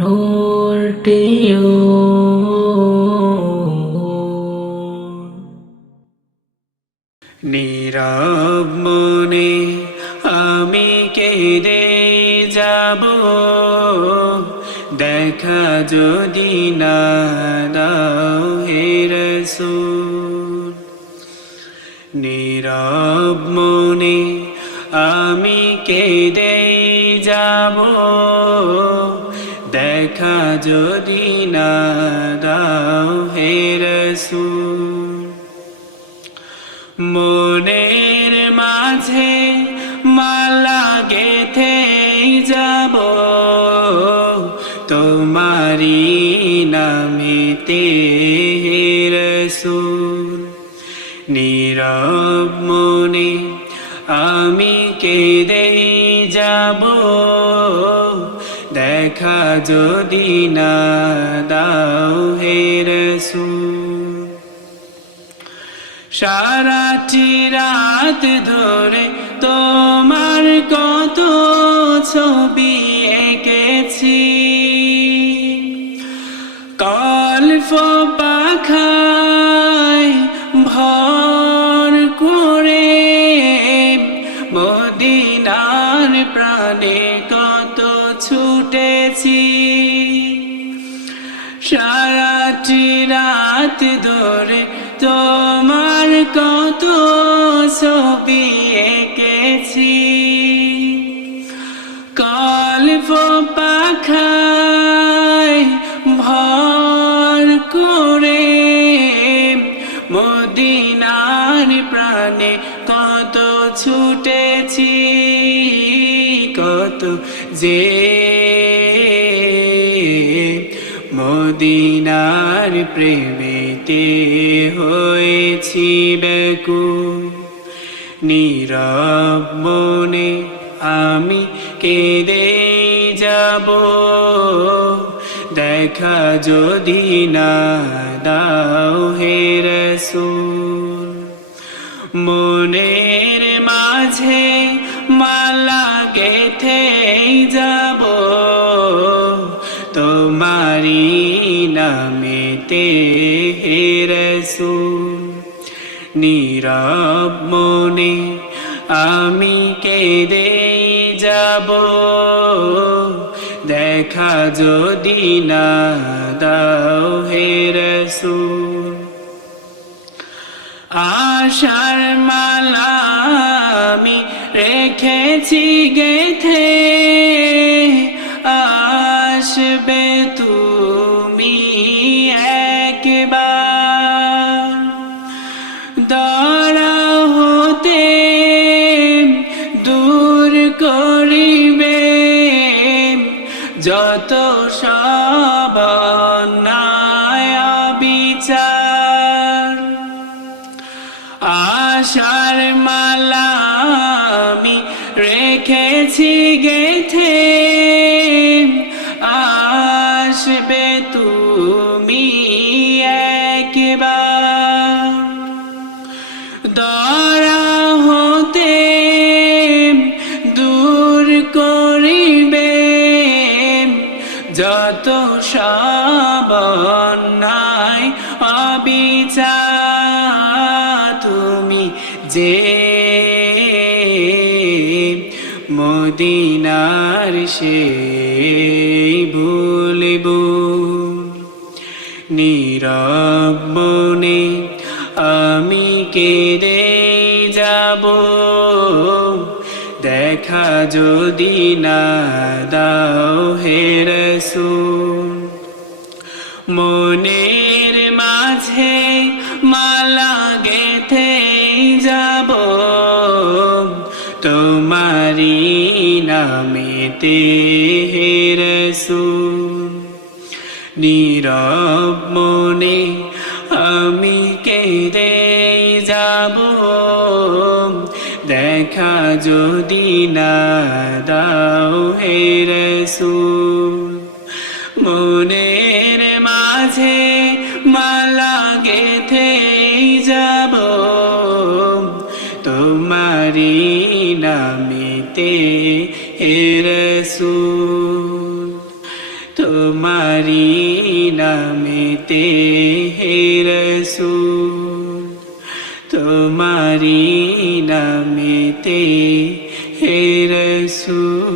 নূরটিও নীরব মনে আমি কেঁদে যাব। দেখা যদি না দাও হে রসূল। নীরব মনে আমি কেঁদে যাব। দেখা যদি না দাও হে মনের মাঝে মালা গেথে যাব তোমারি নামেতে হে রসূল। নীরব মনে আমি কেঁদে যাব। দেখা যদি না দাও হে রসু সারাটি রাত ধরে তোমার কত ছবি এঁকেছি। কল্প পাখায় সারাটি রাত ধরে তোমার কত ছবি এঁকেছি। কল্প পাখায় ভর করে মদিনার প্রাণে কত ছুটেছি, কত যে মদিনার প্রেমেতে হয়েছি বেকু নীরব মনে আমি কেঁদে যাব। দেখা যদি না দাও হে রসূল। মনের মাঝে মালা গেথে যাব। তোমারি নামেতে হে রসূল নীরব মনে আমি কেঁদে যাব দেখা যদি না দাও হে রসূল আশার মালা আমি রেখেছি গেথে করিবে। যত সব বিচার আশার মালা আমি রেখেছি গেথে। আসবে তুমি করিবে। যত সাবনায় অবিচার তুমি যে। মদিনার সে ভুলিব নীরব মনে আমি কেঁদে যদি না দাও হে রসূল, মনের মাঝে মালা গেথে যাব। তোমারি নামেতে হে রসূল, নীরব মনে আমি কেঁদে যাব। দেখা যদি না দাও হে রসূল, মনের মাঝে মালা গেথে যাব। তোমারি নামেতে হে রসূল তোমারি নামেতে হে রসুল তোমারি নামেতে হে রসুল।